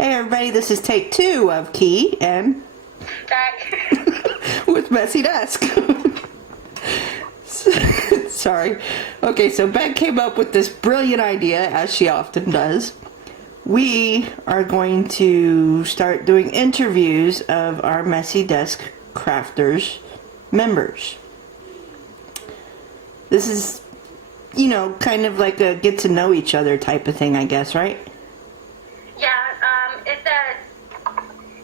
Hey everybody, this is take 2 of Key and Back. with Messy Desk. Sorry. Okay, so Beck came up with this brilliant idea, as she often does. We are going to start doing interviews of our Messy Desk Crafters members. This is, kind of like a get to know each other type of thing, I guess, right? Yeah,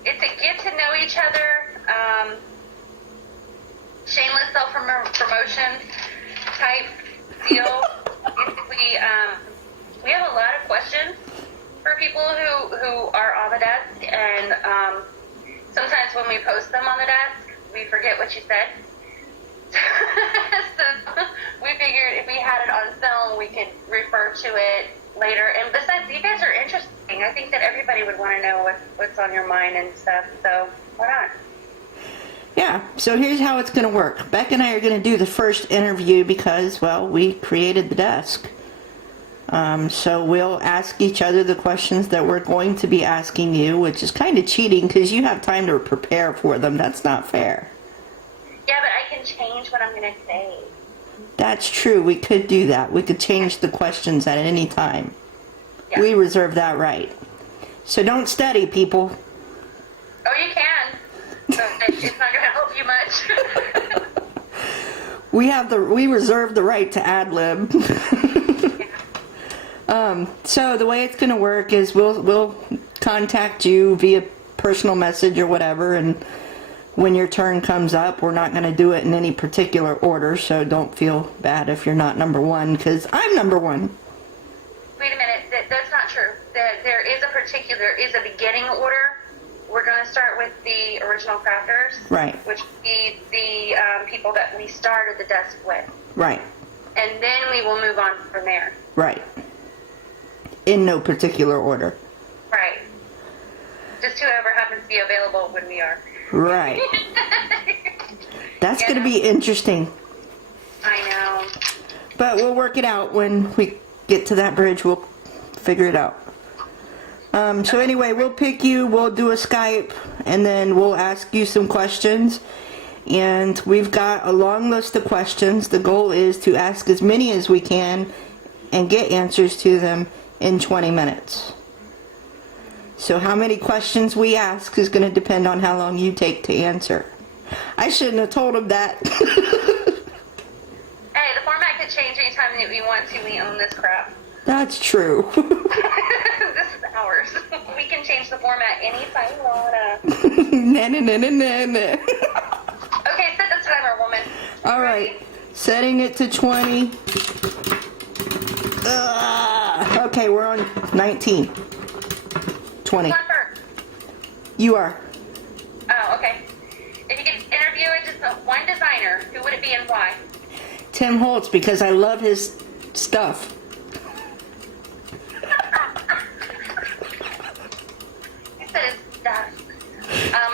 it's a get to know each other, shameless self-promotion type deal. Basically, we have a lot of questions for people who are on the desk, and sometimes when we post them on the desk, we forget what you said. So we figured if we had it on film, we could refer to it later. And besides, you guys are interesting. I think that everybody would want to know what's on your mind and stuff. So why not? Yeah, so here's how it's going to work. Beck and I are going to do the first interview because, well, we created the desk. So we'll ask each other the questions that we're going to be asking you, which is kind of cheating because you have time to prepare for them. That's not fair. Yeah, but I can change what I'm going to say. That's true. We could do that. We could change the questions at any time. Yeah. We reserve that right. So don't study, people. Oh, you can. So it's not going to help you much. We reserve the right to ad-lib. So the way it's going to work is we'll contact you via personal message or whatever, and when your turn comes up, we're not going to do it in any particular order, so don't feel bad if you're not number one, because I'm number one. Wait a minute. That's not true. There is a beginning order. We're going to start with the original crafters. Right. Which would be the people that we started the desk with. Right. And then we will move on from there. Right. In no particular order. Right. Just whoever happens to be available when we are. Right. That's going to be interesting. I know. But we'll work it out when we get to that bridge. We'll figure it out. So anyway, we'll pick you, we'll do a Skype, and then we'll ask you some questions. And we've got a long list of questions. The goal is to ask as many as we can and get answers to them in 20 minutes. So how many questions we ask is going to depend on how long you take to answer. I shouldn't have told him that. Hey, the format could change anytime that we want to. We own this crap. That's true. This is ours. We can change the format anytime we want. Nah. Okay, set the timer, woman. All right, setting it to 20. Okay, we're on 19. 20. Who's on first? You are. Oh, okay. If you could interview just one designer, who would it be and why? Tim Holtz, because I love his stuff. You said his stuff.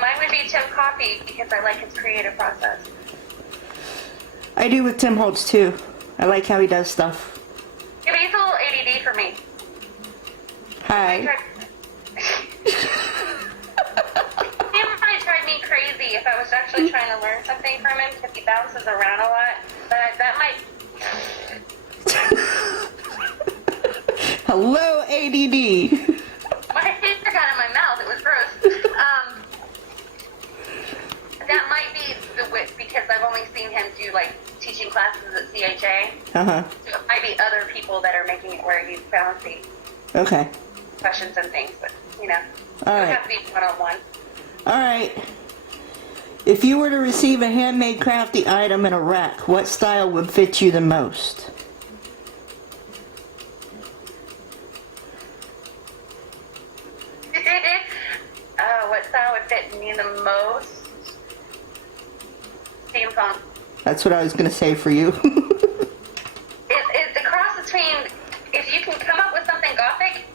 Mine would be Tim Coffey because I like his creative process. I do with Tim Holtz too. I like how he does stuff. Yeah, but he's a little ADD for me. Hi. Tim might drive me crazy if I was actually trying to learn something from him because he bounces around a lot. But that might... Hello, ADD. My finger got in my mouth. It was gross. That might be the width because I've only seen him do like teaching classes at CHA. Uh-huh. So it might be other people that are making it where he's balancing Okay. questions and things, but All it would right. have to be one-on-one. All right. If you were to receive a handmade crafty item in a rack, what style would fit you the most? What style would fit me the most? Steampunk. That's what I was going to say for you. It's a cross between, if you can come up with something gothic,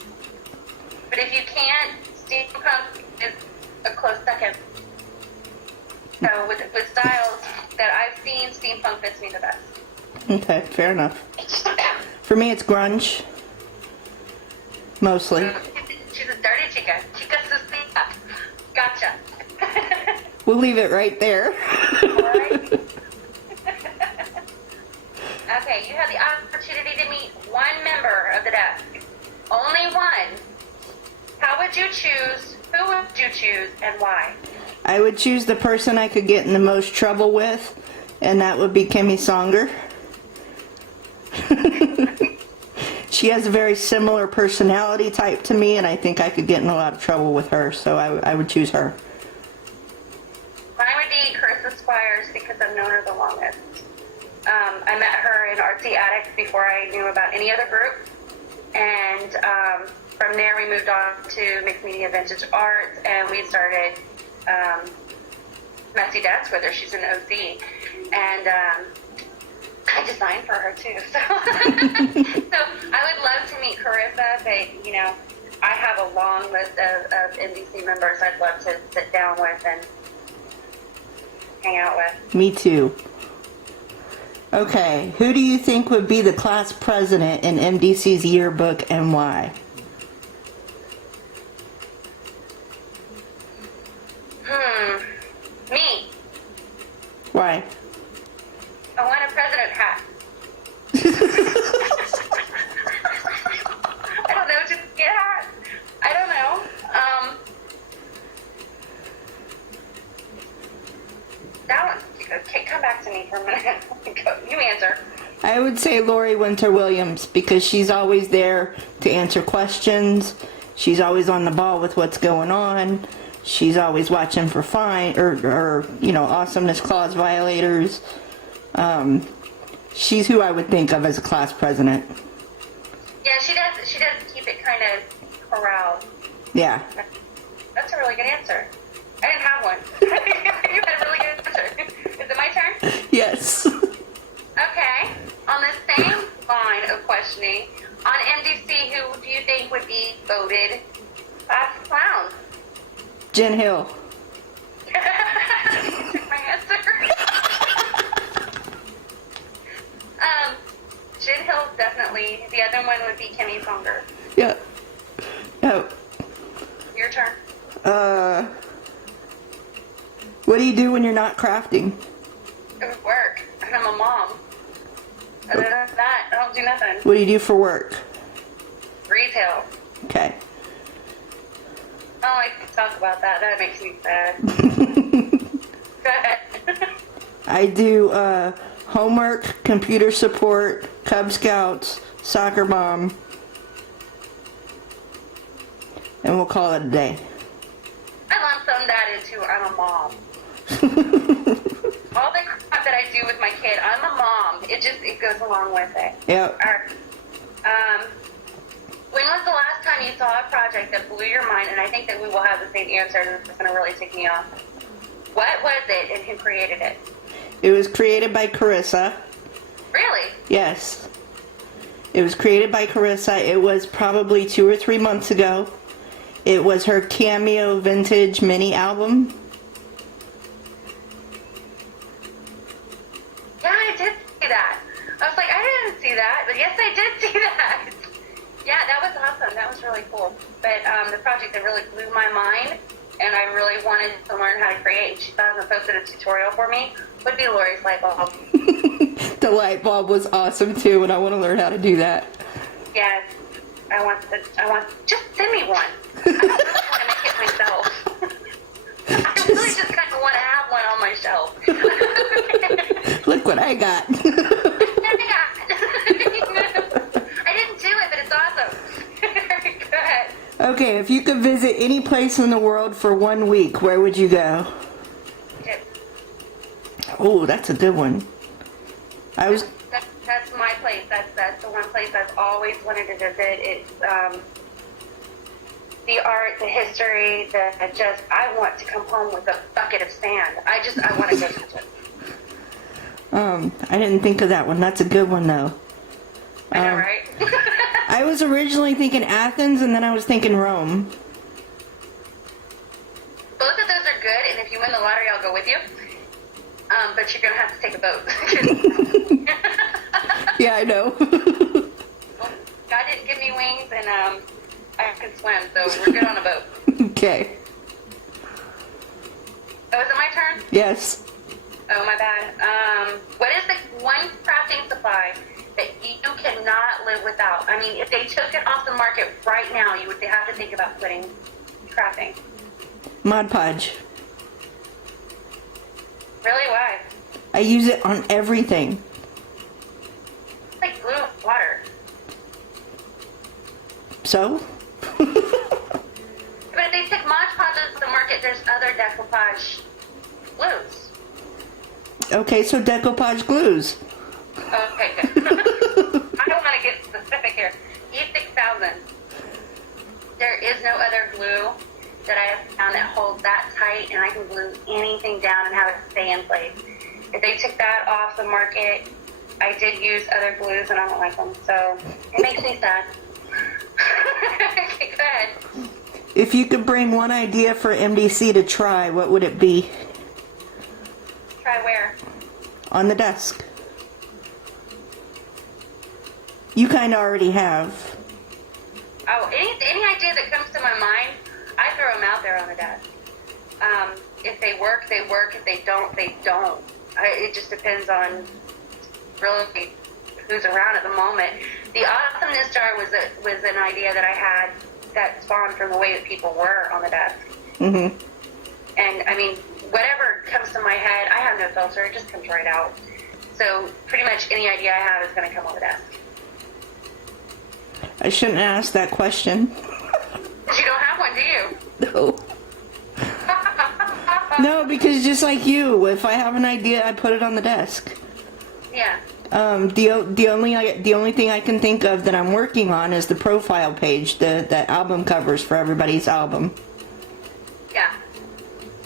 but if you can't, steampunk is a close second. So with styles that I've seen, steampunk fits me the best. Okay, fair enough. For me, it's grunge. Mostly. She's a dirty chica. Chica We'll leave it right there. Alright. Okay, you have the opportunity to meet one member of the desk. Only one. How would you choose? Who would you choose and why? I would choose the person I could get in the most trouble with, and that would be Kimmy Songer. She has a very similar personality type to me, and I think I could get in a lot of trouble with her, so I would choose her. Mine would be Carissa Squires because I've known her the longest. I met her in Artsy Attic before I knew about any other group, and from there we moved on to Mixed Media Vintage Arts, and we started Messy Dance with her. She's an OC, and I designed for her too. So, so I would love to meet Carissa, but you know, I have a long list of NBC members I'd love to sit down with and hang out with. Me too. Okay, who do you think would be the class president in MDC's yearbook and why? Me. Why? I want a president hat. I don't know, just get a hat. I don't know. That one, okay, come back to me for a minute. You answer. I would say Lori Winter Williams because she's always there to answer questions. She's always on the ball with what's going on. She's always watching for awesomeness clause violators. She's who I would think of as a class president. Yeah, she does. She does keep it kind of corralled. Yeah. That's a really good answer. I didn't have one. You had a really good answer. Is it my turn? Yes. Okay. On the same line of questioning, on MDC, who do you think would be voted class clown? Jen Hill. My answer. Jen Hill definitely. The other one would be Kimmy Songer. Yeah. Oh. Your turn. What do you do when you're not crafting? It would work. And I'm a mom. Other than that, I don't do nothing. What do you do for work? Retail. Okay. I don't like to talk about that. That makes me sad. Go ahead. I do homework, computer support, Cub Scouts, soccer mom, and we'll call it a day. I lump some that into I'm a mom. All the crap that I do with my kid, I'm a mom. It goes along with it. Yep. When was the last time you saw a project that blew your mind? And I think that we will have the same answer, and it's going to really tick me off. What was it, and who created it? It was created by Carissa. Really? Yes. It was created by Carissa. It was probably 2 or 3 months ago. It was her Cameo Vintage mini album. Yeah, I did see that. I was like, I didn't see that, but yes, I did see that. Yeah, that was awesome. That was really cool. But the project that really blew my mind, and I really wanted to learn how to create, and she hasn't posted a tutorial for me, would be Lori's light bulb. The light bulb was awesome too, and I want to learn how to do that. Yes, just send me one. I don't really want to make it myself. I really just kind of want to have one on my shelf. Look what I got. I didn't do it, but it's awesome. Go ahead. Okay, if you could visit any place in the world for 1 week, where would you go? Okay. Oh, that's a good one. That's my place. That's the one place I've always wanted to visit. It's the art, the history, I want to come home with a bucket of sand. I want to go touch it. I didn't think of that one. That's a good one, though. I know, right? I was originally thinking Athens, and then I was thinking Rome. Both of those are good, and if you win the lottery, I'll go with you. But you're going to have to take a boat. Yeah, I know. Well, God didn't give me wings, and I can swim, so we're good on a boat. Okay. Oh, is it my turn? Yes. Oh, my bad. What is the one crafting supply that you cannot live without? I mean, if they took it off the market right now, you would have to think about quitting crafting. Mod Podge. Really? Why? I use it on everything. It's like glue and water. So? But if they took Mod Podge off the market, there's other decoupage glues. Okay, so decoupage glues. Okay, good. I don't want to get specific here. E6000. There is no other glue that I have found that holds that tight, and I can glue anything down and have it stay in place. If they took that off the market, I did use other glues, and I don't like them, so it makes me sad. Okay, go ahead. If you could bring one idea for MDC to try, what would it be? Try where? On the desk. You kind of already have. Oh, any idea that comes to my mind, I throw them out there on the desk. If they work, they work. If they don't, they don't. It just depends on really who's around at the moment. The awesomeness jar was an idea that I had that spawned from the way that people were on the desk. Mm-hmm. And I mean, whatever comes to my head, I have no filter. It just comes right out. So pretty much any idea I have is going to come on the desk. I shouldn't ask that question. You don't have one, do you? No. No, because just like you, if I have an idea, I put it on the desk. Yeah. The only thing I can think of that I'm working on is the profile page, the album covers for everybody's album. Yeah.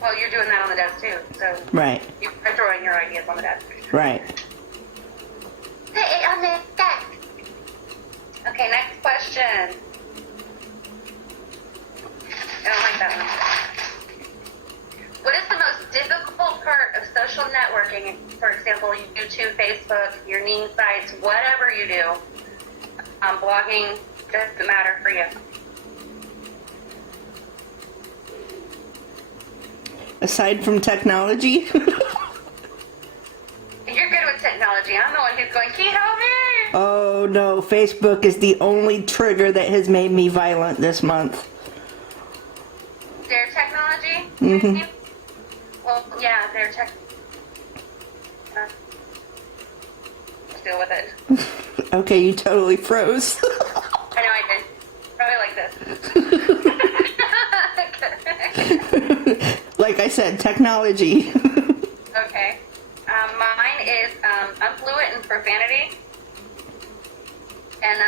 Well, you're doing that on the desk too, so Right. you're throwing your ideas on the desk. Right. Hey, on the desk. Okay, next question. I don't like that one. What is the most difficult part of social networking? For example, YouTube, Facebook, your meme sites, whatever you do. Blogging doesn't matter for you. Aside from technology? You're good with technology. I'm the one who's going, can you help me? Oh no, Facebook is the only trigger that has made me violent this month. Their technology? Mhm. Well, yeah, their tech. Let's deal with it. Okay, you totally froze. I know I did. Probably like this. Like I said, technology. Okay. Mine is I'm fluent in profanity. And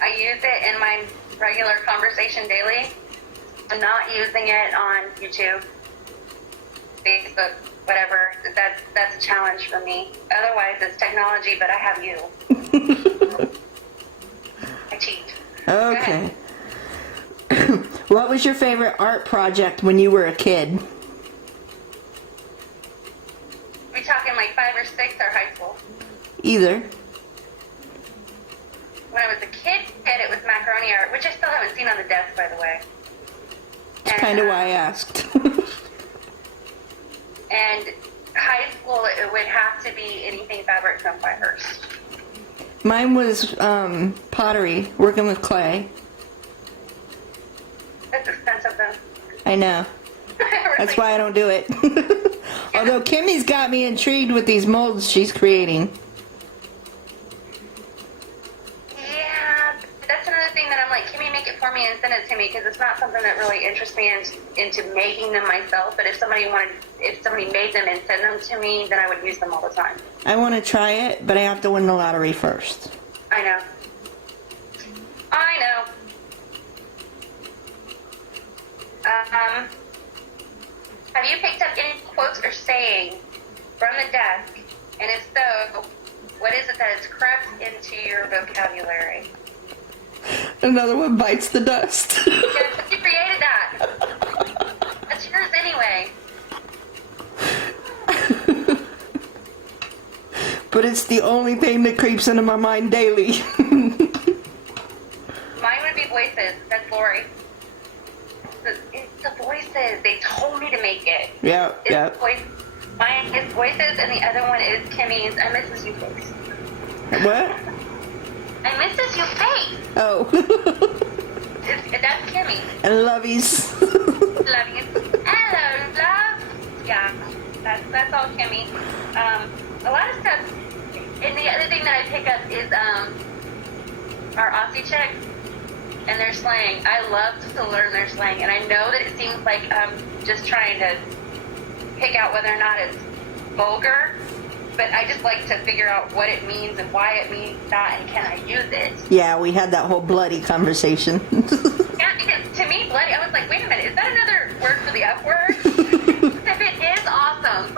I use it in my regular conversation daily. I'm not using it on YouTube, Facebook, whatever. That's a challenge for me. Otherwise, it's technology, but I have you. I cheat. Okay. What was your favorite art project when you were a kid? We talking like 5 or 6 or high school? Either. When I was a kid, it was macaroni art, which I still haven't seen on the desk, by the way. That's kind of why I asked. And high school, it would have to be anything fabric from Fibers. Mine was pottery, working with clay. That's expensive, though. I know. That's why I don't do it. Although Kimmy's got me intrigued with these molds she's creating. Yeah, that's another thing that I'm like, Kimmy, make it for me and send it to me, because it's not something that really interests me into making them myself. But if somebody made them and sent them to me, then I would use them all the time. I want to try it, but I have to win the lottery first. I know. Have you picked up any quotes or saying from the desk? And if so, what is it that has crept into your vocabulary? Another one bites the dust. Yes, you created that. That's yours anyway. But it's the only thing that creeps into my mind daily. Mine would be voices. That's Lori. it's the voices. They told me to make it. Yep, It's yep. Mine is voices, and the other one is Kimmy's I Misses You face. What? I Misses You face. Oh. That's Kimmy. And lovies. Love you. Hello, love. Yeah, that's all Kimmy. A lot of stuff. And the other thing that I pick up is our Aussie chicks and their slang. I love to learn their slang, and I know that it seems like I'm just trying to pick out whether or not it's vulgar, but I just like to figure out what it means and why it means that, and can I use it? Yeah, we had that whole bloody conversation. Yeah, because to me, bloody, I was like, wait a minute, is that another word for the F word? If it is, awesome.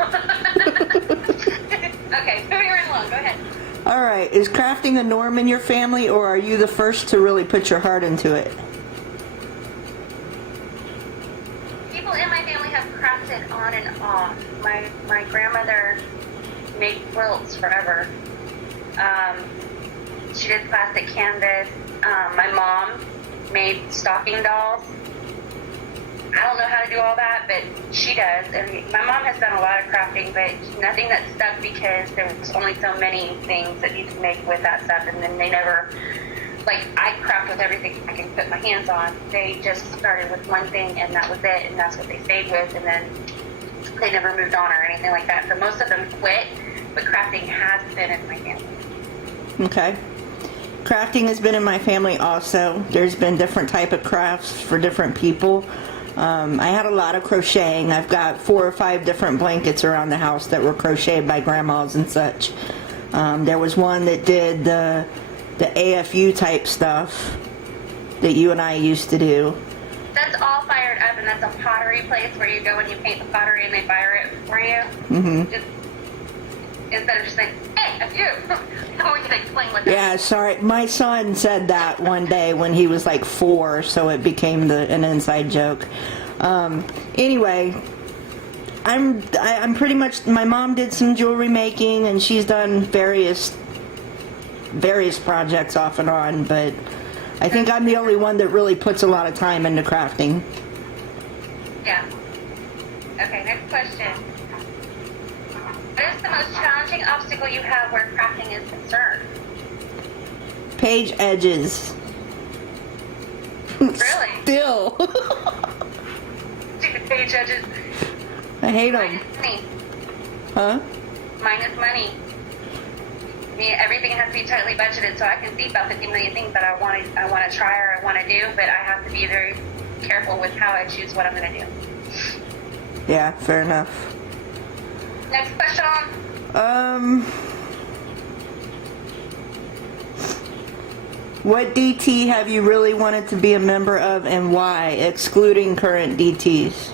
Okay, moving right along, go ahead. All right, is crafting a norm in your family, or are you the first to really put your heart into it? People in my family have crafted on and off. My grandmother made quilts forever. She did plastic canvas. My mom made stocking dolls. I don't know how to do all that, but she does. And my mom has done a lot of crafting, but nothing that stuck because there was only so many things that you could make with that stuff, and then they never, like, I craft with everything I can put my hands on. They just started with one thing, and that was it, and that's what they stayed with, and then they never moved on or anything like that. So most of them quit, but crafting has been in my family. Okay. Crafting has been in my family also. There's been different type of crafts for different people. I had a lot of crocheting. I've got 4 or 5 different blankets around the house that were crocheted by grandmas and such. There was one that did the AFU type stuff that you and I used to do. That's all fired up, and that's a pottery place where you go and you paint the pottery and they fire it for you. Mm-hmm. Just, instead of just saying, hey, a few. How we can explain what that Yeah, sorry. My son said that one day when he was like 4, so it became an inside joke. Anyway, I'm pretty much, my mom did some jewelry making, and she's done various projects off and on, but I think I'm the only one that really puts a lot of time into crafting. Yeah. Okay, next question. What is the most challenging obstacle you have where crafting is concerned? Page edges. Really? Still. Stupid page edges. I hate Mine them. is money. Huh? Mine is money. I mean, everything has to be tightly budgeted, so I can see about 50 million things that I want to try or I want to do, but I have to be very careful with how I choose what I'm going to do. Yeah, fair enough. Next question. What DT have you really wanted to be a member of and why, excluding current DTs?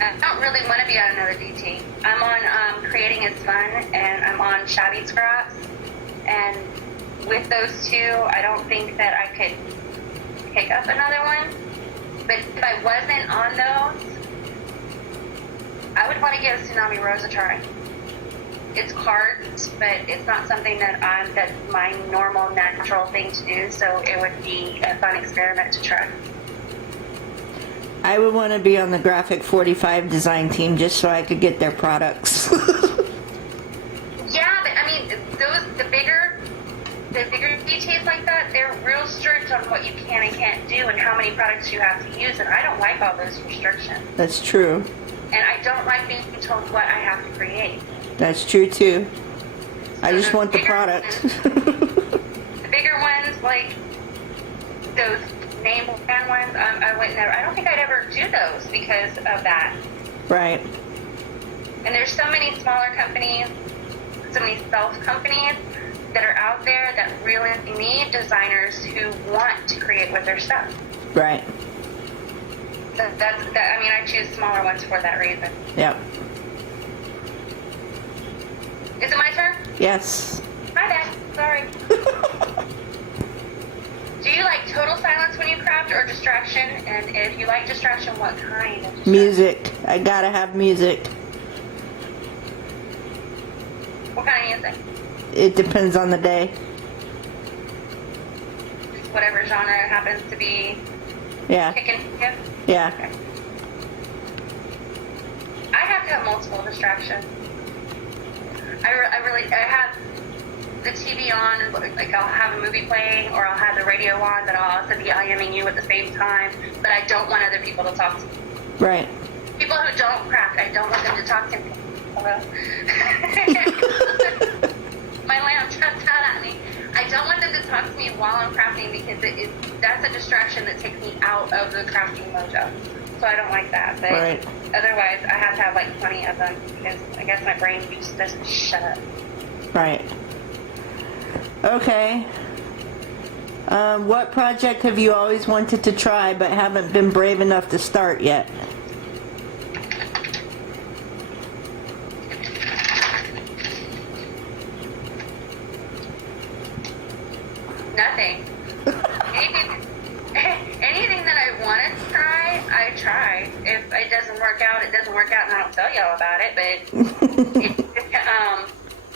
I don't really want to be on another DT. I'm on Creating is Fun, and I'm on Shabby Scraps. And with those two, I don't think that I could pick up another one. But if I wasn't on those, I would want to give Tsunami Rose a try. It's cards, but it's not something that's my normal, natural thing to do, so it would be a fun experiment to try. I would want to be on the Graphic 45 design team just so I could get their products. Yeah, but I mean, the bigger DTs like that, they're real strict on what you can and can't do and how many products you have to use, and I don't like all those restrictions. That's true. And I don't like being told what I have to create. That's true too. I So just those want the bigger product. The bigger ones, like those name brand ones, I would never. I don't think I'd ever do those because of that. Right. And there's so many smaller companies, so many self companies that are out there that really need designers who want to create with their stuff. Right. I mean, I choose smaller ones for that reason. Yep. Is it my turn? Yes. My bad. Sorry. Do you like total silence when you craft or distraction? And if you like distraction, what kind of distraction? Music. I gotta have music. What kind of music? It depends on the day. whatever genre happens to be Yeah. kicking you. Yeah. Okay. I have to have multiple distractions. I have the TV on, and like I'll have a movie playing, or I'll have the radio on, but I'll also be IMing you at the same time. But I don't want other people to talk to me. Right. People who don't craft, I don't want them to talk to me. Hello? My lamp jumped out at me. I don't want them to talk to me while I'm crafting because that's a distraction that takes me out of the crafting mojo. So I don't like that. But Right. otherwise, I have to have like 20 of them because I guess my brain just doesn't shut up. Right. Okay. What project have you always wanted to try but haven't been brave enough to start yet? Nothing. Anything that I want to try, I try. If it doesn't work out, it doesn't work out, and I don't tell y'all about it.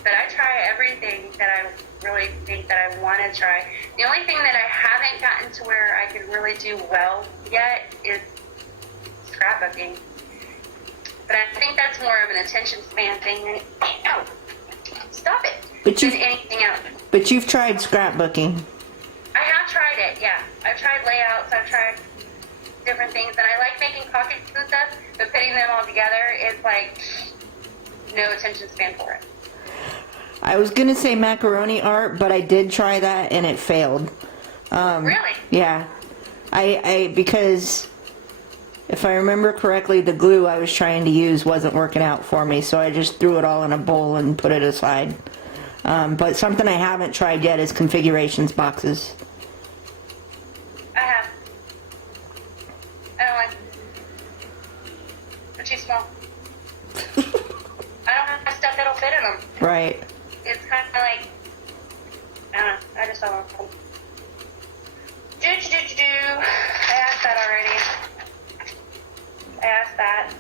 But I try everything that I really think that I want to try. The only thing that I haven't gotten to where I can really do well yet is scrapbooking. But I think that's more of an attention span thing than stop it. But than anything else. But you've tried scrapbooking. I have tried it, yeah. I've tried layouts, I've tried different things, and I like making pockets and stuff, but putting them all together is like no attention span for it. I was gonna say macaroni art, but I did try that and it failed. Really? Yeah. I because if I remember correctly, the glue I was trying to use wasn't working out for me, so I just threw it all in a bowl and put it aside. But something I haven't tried yet is configurations boxes. I have. I don't like. They're too small. I don't have stuff that'll fit in them. Right. It's kind of like, I don't know. I just don't want them. I asked that already. I asked that.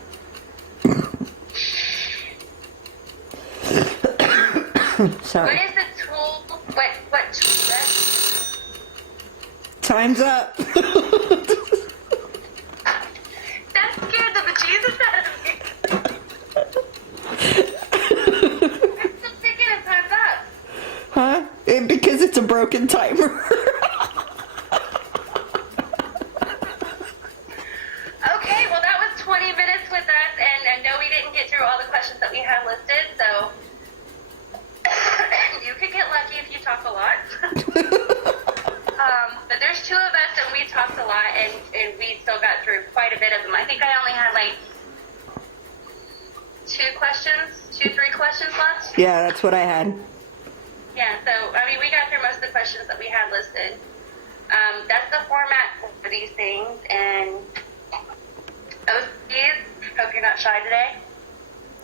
Sorry. What is the tool? What tool? Time's up. That scared the bejesus out of me. I'm still thinking of time's up. Huh? Because it's a broken timer. Okay, well that was 20 minutes with us, and no, we didn't get through all the questions that we had listed, so you could get lucky if you talk a lot. But there's two of us, and we talked a lot, and we still got through quite a bit of them. I think I only had like 3 questions left. Yeah, that's what I had. Yeah, so, I mean, we got through most of the questions that we had listed. That's the format for these things, and OCs, hope you're not shy today.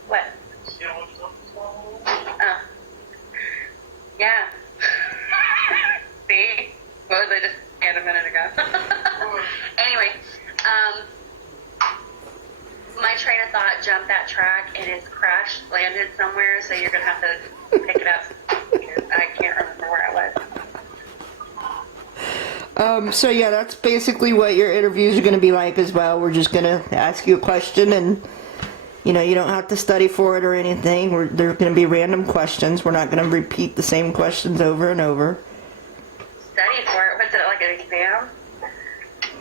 What? Oh. Yeah. See? What was I just saying a minute ago? Anyway, my train of thought jumped that track and it's crashed, landed somewhere, so you're going to have to pick it up because I can't remember where I was. So yeah, that's basically what your interviews are going to be like as well. We're just going to ask you a question and, you know, you don't have to study for it or anything. They're going to be random questions. We're not going to repeat the same questions over and over. Study for it? What's it, like an exam?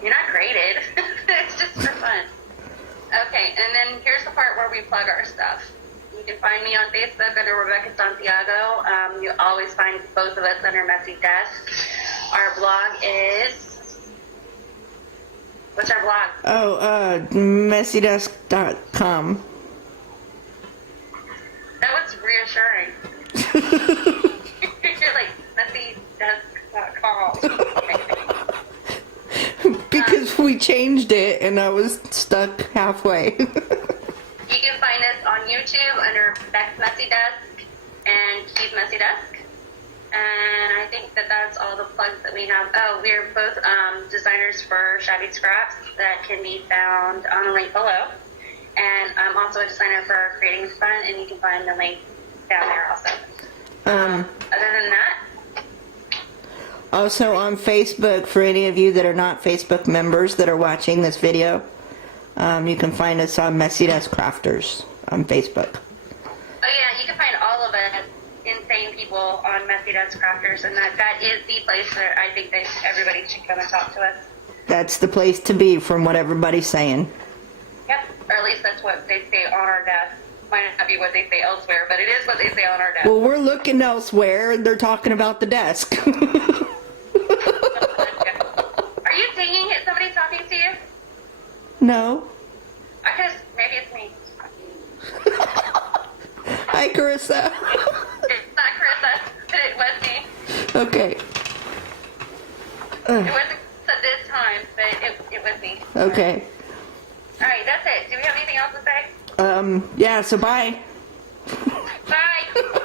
You're not graded. It's just for fun. Okay, and then here's the part where we plug our stuff. You can find me on Facebook under Rebecca Santiago. You always find both of us under Messy Desk. Our blog is... What's our blog? Oh, messydesk.com. That was reassuring. You're like, messydesk.com. Because we changed it and I was stuck halfway. You can find us on YouTube under Beck's Messy Desk and Keith's Messy Desk. And I think that that's all the plugs that we have. Oh, we are both designers for Shabby Scraps that can be found on the link below. And I'm also a designer for Creating Fun, and you can find the link down there also. Other than that, Also on Facebook, for any of you that are not Facebook members that are watching this video, you can find us on Messy Desk Crafters on Facebook. Oh yeah, you can find all of us insane people on Messy Desk Crafters, and that is the place where I think that everybody should come and talk to us. That's the place to be from what everybody's saying. Yep, or at least that's what they say on our desk. Might not be what they say elsewhere, but it is what they say on our desk. Well, we're looking elsewhere and they're talking about the desk. Are you singing? Is somebody talking to you? No. I guess maybe it's me. Hi, Carissa. It's not Carissa, but it was me. Okay. It wasn't at this time, but it was me. Okay. All right, that's it. Do we have anything else to say? Yeah, so bye. Bye.